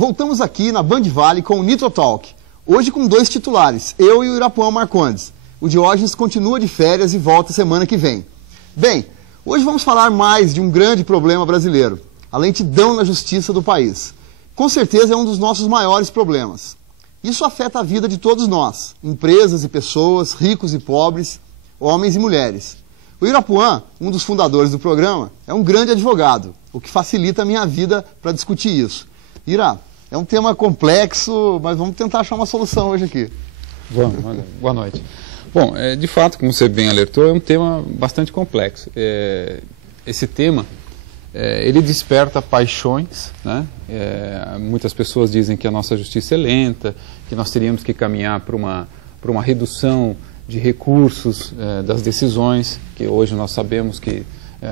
voltamos aqui na Band Vale com o Nitro Talk. Hoje com 2 titulares, eu e o Irapuan Marcondes. O Diógenes continua de férias e volta semana que vem. Bem, hoje vamos falar mais de um grande problema brasileiro, a lentidão na justiça do país. Com certeza é um dos nossos maiores problemas. Isso afeta a vida de todos nós, empresas e pessoas, ricos e pobres, homens e mulheres. O Irapuan, um dos fundadores do programa, é um grande advogado, o que facilita a minha vida para discutir isso. Ira, é um tema complexo, mas vamos tentar achar uma solução hoje aqui. Vamos, boa noite. Bom, de fato, como você bem alertou, é um tema bastante complexo. Esse tema, ele desperta paixões, né? Muitas pessoas dizem que a nossa justiça é lenta, que nós teríamos que caminhar para uma redução de recursos das decisões, que hoje nós sabemos que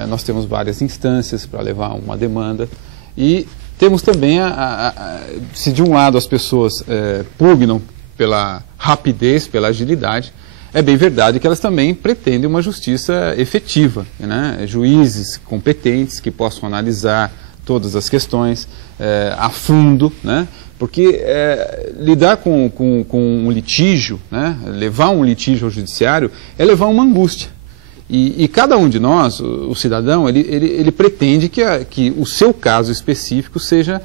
nós temos várias instâncias para levar uma demanda. E temos também, se de um lado as pessoas pugnam pela rapidez, pela agilidade, é bem verdade que elas também pretendem uma justiça efetiva, né? Juízes competentes que possam analisar todas as questões a fundo, né? Porque lidar com um litígio, né? Levar um litígio ao judiciário é levar uma angústia. E cada um de nós, o cidadão, ele pretende que o seu caso específico seja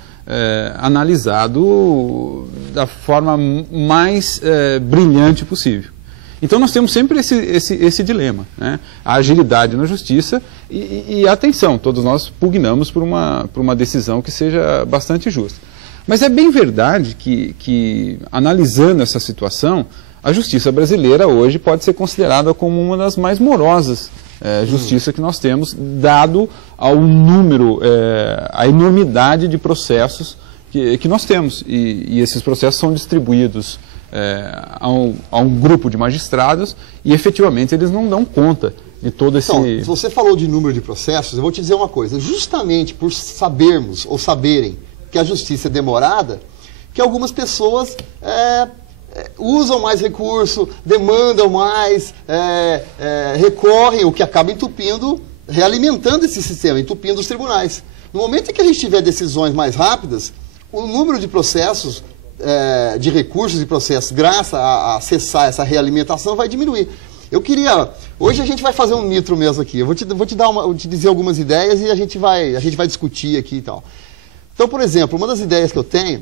analisado da forma mais brilhante possível. Então nós temos sempre esse dilema, né? A agilidade na justiça e a atenção, todos nós pugnamos por uma decisão que seja bastante justa. Mas é bem verdade que analisando essa situação, a justiça brasileira hoje pode ser considerada como uma das mais morosas justiças que nós temos, dado ao número, a enormidade de processos que nós temos. E esses processos são distribuídos a um grupo de magistrados e efetivamente eles não dão conta de todo esse... Então, se você falou de número de processos, eu vou te dizer uma coisa. Justamente por sabermos ou saberem que a justiça é demorada, que algumas pessoas usam mais recurso, demandam mais, recorrem, o que acaba entupindo, realimentando esse sistema, entupindo os tribunais. No momento em que a gente tiver decisões mais rápidas, o número de processos, de recursos e processos, graças a acessar essa realimentação, vai diminuir. Eu queria... Hoje a gente vai fazer um nitro mesmo aqui. Eu vou te dizer algumas ideias e a gente vai discutir aqui e tal. Então, por exemplo, uma das ideias que eu tenho,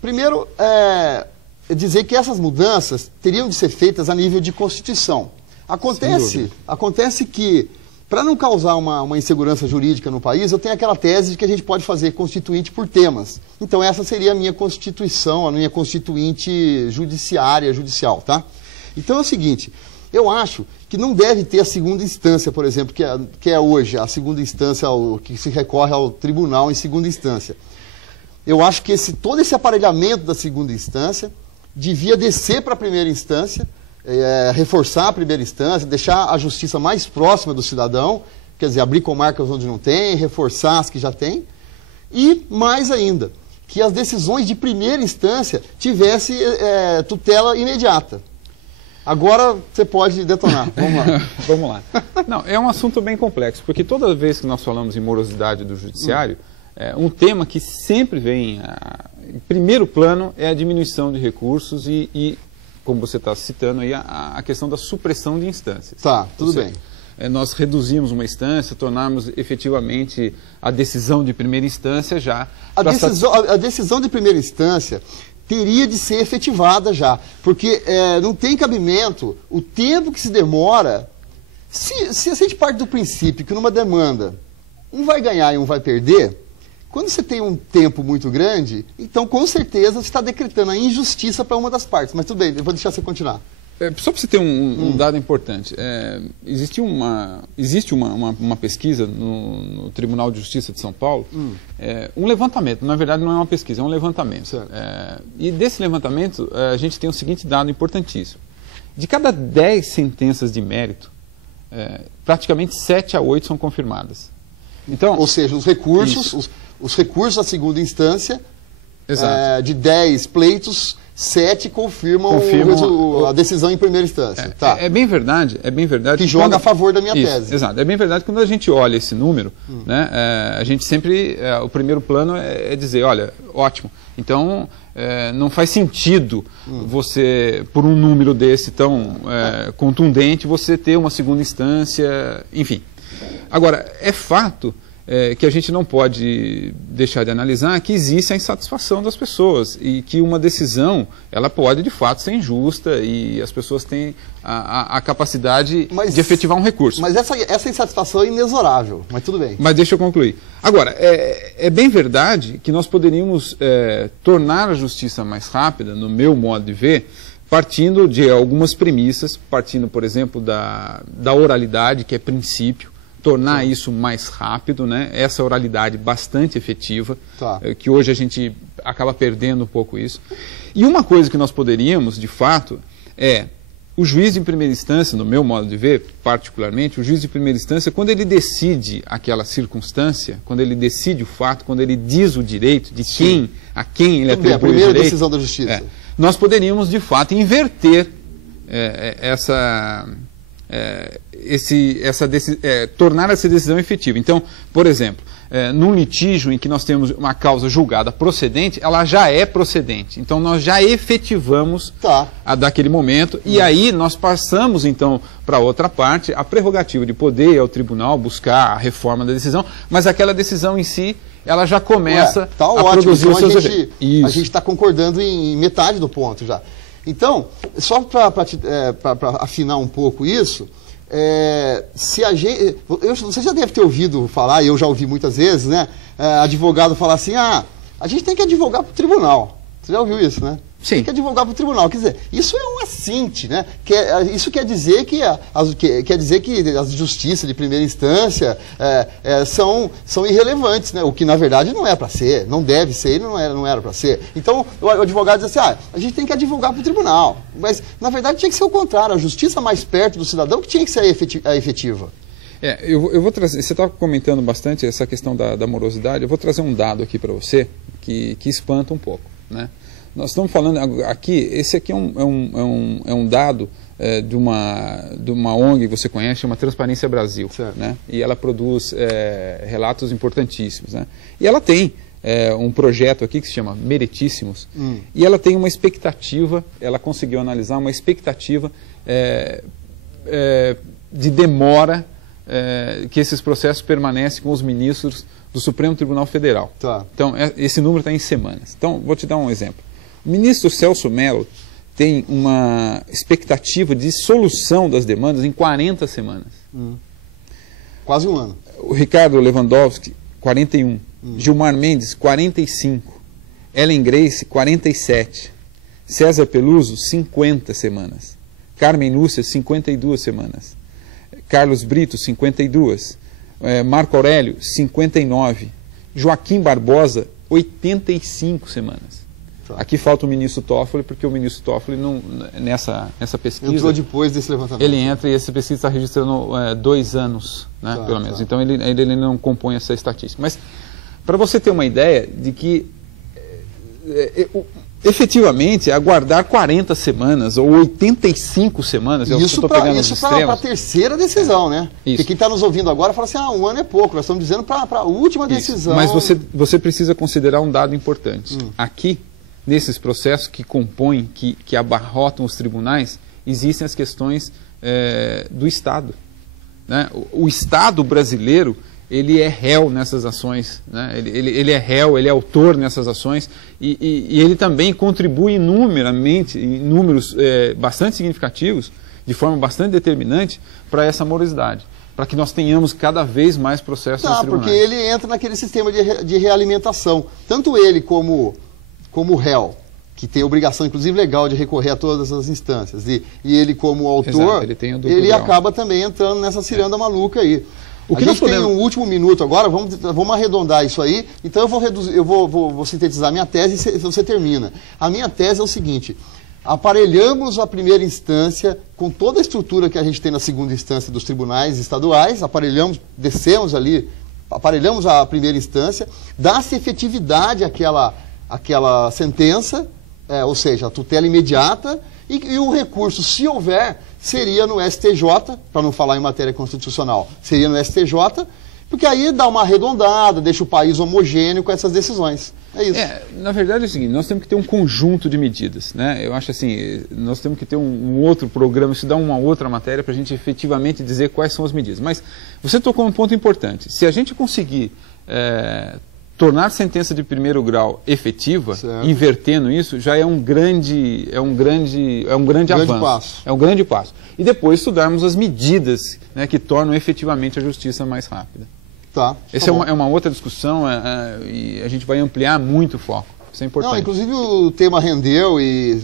primeiro, é dizer que essas mudanças teriam de ser feitas a nível de Constituição. Acontece que, para não causar uma insegurança jurídica no país, eu tenho aquela tese de que a gente pode fazer constituinte por temas. Então, essa seria a minha Constituição, a minha constituinte judicial, tá? Então, é o seguinte, eu acho que não deve ter a segunda instância, por exemplo, que é hoje, a segunda instância, que se recorre ao tribunal em segunda instância. Eu acho que todo esse aparelhamento da segunda instância devia descer para a primeira instância, reforçar a primeira instância, deixar a justiça mais próxima do cidadão, quer dizer, abrir comarcas onde não tem, reforçar as que já tem, e, mais ainda, que as decisões de primeira instância tivessem tutela imediata. Agora você pode detonar. Vamos lá. Vamos lá. Não, é um assunto bem complexo, porque toda vez que nós falamos em morosidade do judiciário, um tema que sempre vem em primeiro plano é a diminuição de recursos e como você está citando aí, a questão da supressão de instâncias. Tá, tudo bem. Nós reduzimos uma instância, tornarmos efetivamente a decisão de primeira instância já... A decisão de primeira instância teria de ser efetivada já, porque não tem cabimento o tempo que se demora. Se a gente parte do princípio que numa demanda um vai ganhar e um vai perder, quando você tem um tempo muito grande, então com certeza você está decretando a injustiça para uma das partes. Mas tudo bem, eu vou deixar você continuar. Só para você ter um dado importante, existe uma pesquisa no Tribunal de Justiça de São Paulo, um levantamento, na verdade não é uma pesquisa, é um levantamento. E desse levantamento a gente tem o seguinte dado importantíssimo. De cada 10 sentenças de mérito, praticamente 7 a 8 são confirmadas. Então, ou seja, os recursos da segunda instância de 10 pleitos, 7 confirmam a decisão em primeira instância. É bem verdade. Que joga a favor da minha tese. Exato. É bem verdade que quando a gente olha esse número, né, a gente sempre, o primeiro plano é dizer, olha, ótimo, então não faz sentido você, por um número desse tão contundente, você ter uma segunda instância, enfim. Agora, é fato que a gente não pode deixar de analisar que existe a insatisfação das pessoas e que uma decisão, ela pode de fato ser injusta e as pessoas têm a capacidade de efetivar um recurso. Mas essa insatisfação é inexorável, mas tudo bem. Mas deixa eu concluir. Agora, é bem verdade que nós poderíamos tornar a justiça mais rápida, no meu modo de ver, partindo de algumas premissas, partindo, por exemplo, da oralidade, que é princípio, tornar isso mais rápido, né? Essa oralidade bastante efetiva, que hoje a gente acaba perdendo um pouco isso. E uma coisa que nós poderíamos, de fato, o juiz de primeira instância, no meu modo de ver, particularmente, o juiz de primeira instância, quando ele decide aquela circunstância, quando ele decide o fato, quando ele diz o direito de a quem ele atribui o direito... a primeira decisão da justiça. Nós poderíamos, de fato, inverter tornar essa decisão efetiva. Então, por exemplo, num litígio em que nós temos uma causa julgada procedente, ela já é procedente. Então, nós já efetivamos a daquele momento e aí nós passamos, então, para outra parte, a prerrogativa de poder ao tribunal buscar a reforma da decisão, mas aquela decisão em si, ela já começa a produzir os seus efeitos. A gente está concordando em metade do ponto já. Então, só para afinar um pouco isso, se a gente, você já deve ter ouvido falar, e eu já ouvi muitas vezes, né? Advogado falar assim, a gente tem que advogar para o tribunal. Você já ouviu isso, né? Sim. Tem que advogar para o tribunal. Quer dizer, isso é um assinte, né? Isso quer dizer que as justiças de primeira instância são irrelevantes, né? O que na verdade não é para ser, não deve ser e não era para ser. Então o advogado diz assim, a gente tem que advogar para o tribunal. Mas na verdade tinha que ser o contrário, a justiça mais perto do cidadão que tinha que ser a efetiva. Eu vou trazer, você estava comentando bastante essa questão da morosidade, eu vou trazer um dado aqui para você que espanta um pouco, né? Nós estamos falando aqui, esse aqui é um dado de uma ONG que você conhece, chama Transparência Brasil, né? E ela produz relatos importantíssimos, né? E ela tem um projeto aqui que se chama Meritíssimos, e ela tem uma expectativa, ela conseguiu analisar uma expectativa de demora que esses processos permanecem com os ministros do Supremo Tribunal Federal. Então, esse número está em semanas. Então, vou te dar um exemplo. O ministro Celso Mello tem uma expectativa de solução das demandas em 40 semanas. Quase um ano. O Ricardo Lewandowski, 41. Gilmar Mendes, 45. Ellen Grace, 47. César Peluso, 50 semanas. Carmen Lúcia, 52 semanas. Carlos Brito, 52. Marco Aurélio, 59. Joaquim Barbosa, 85 semanas. Aqui falta o ministro Toffoli, porque o ministro Toffoli, nessa pesquisa... Entrou depois desse levantamento. Ele entra e essa pesquisa está registrando 2 anos, né, pelo menos. Então, ele não compõe essa estatística. Mas, para você ter uma ideia de que, efetivamente, aguardar 40 semanas ou 85 semanas... Isso para a terceira decisão, né? Isso. Porque quem está nos ouvindo agora fala assim, um ano é pouco, nós estamos dizendo para a última decisão. Mas você precisa considerar um dado importante. Aqui, nesses processos que compõem, que abarrotam os tribunais, existem as questões do Estado, né? O Estado brasileiro, ele é réu nessas ações, né? Ele é réu, ele é autor nessas ações e ele também contribui inumeramente, em números bastante significativos, de forma bastante determinante, para essa morosidade, para que nós tenhamos cada vez mais processos nos tribunais. Porque ele entra naquele sistema de realimentação, tanto ele como réu, que tem obrigação, inclusive legal, de recorrer a todas as instâncias, e ele como autor, ele acaba também entrando nessa ciranda maluca aí. A gente tem um último minuto agora, vamos arredondar isso aí, então eu vou sintetizar a minha tese e você termina. A minha tese é o seguinte: aparelhamos a primeira instância com toda a estrutura que a gente tem na segunda instância dos tribunais estaduais, descemos ali, aparelhamos a primeira instância, dá-se efetividade aquela sentença, ou seja, a tutela imediata, e o recurso, se houver, seria no STJ, para não falar em matéria constitucional, seria no STJ, porque aí dá uma arredondada, deixa o país homogêneo com essas decisões. É isso. Na verdade é o seguinte, nós temos que ter um conjunto de medidas, né? Eu acho assim, nós temos que ter um outro programa, estudar uma outra matéria para a gente efetivamente dizer quais são as medidas. Mas você tocou um ponto importante. Se a gente conseguir tornar sentença de primeiro grau efetiva, certo, invertendo isso, já é um grande avanço. Passo. É um grande passo. E depois estudarmos as medidas, né, que tornam efetivamente a justiça mais rápida. Tá. Essa é uma outra discussão e a gente vai ampliar muito o foco. Isso é importante. Não, inclusive o tema rendeu e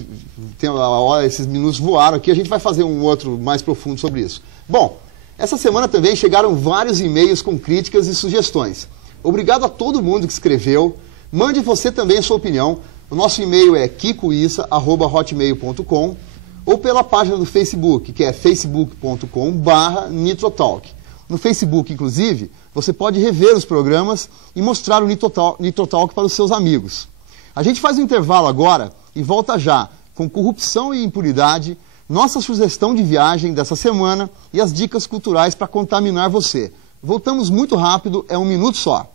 esses minutos voaram aqui. A gente vai fazer um outro mais profundo sobre isso. Bom, essa semana também chegaram vários e-mails com críticas e sugestões. Obrigado a todo mundo que escreveu. Mande você também a sua opinião. O nosso e-mail é kikoissa@hotmail.com ou pela página do Facebook, que é facebook.com/nitrotalk. No Facebook, inclusive, você pode rever os programas e mostrar o Nitrotalk para os seus amigos. A gente faz um intervalo agora e volta já com corrupção e impunidade, nossa sugestão de viagem dessa semana e as dicas culturais para contaminar você. Voltamos muito rápido, é um minuto só.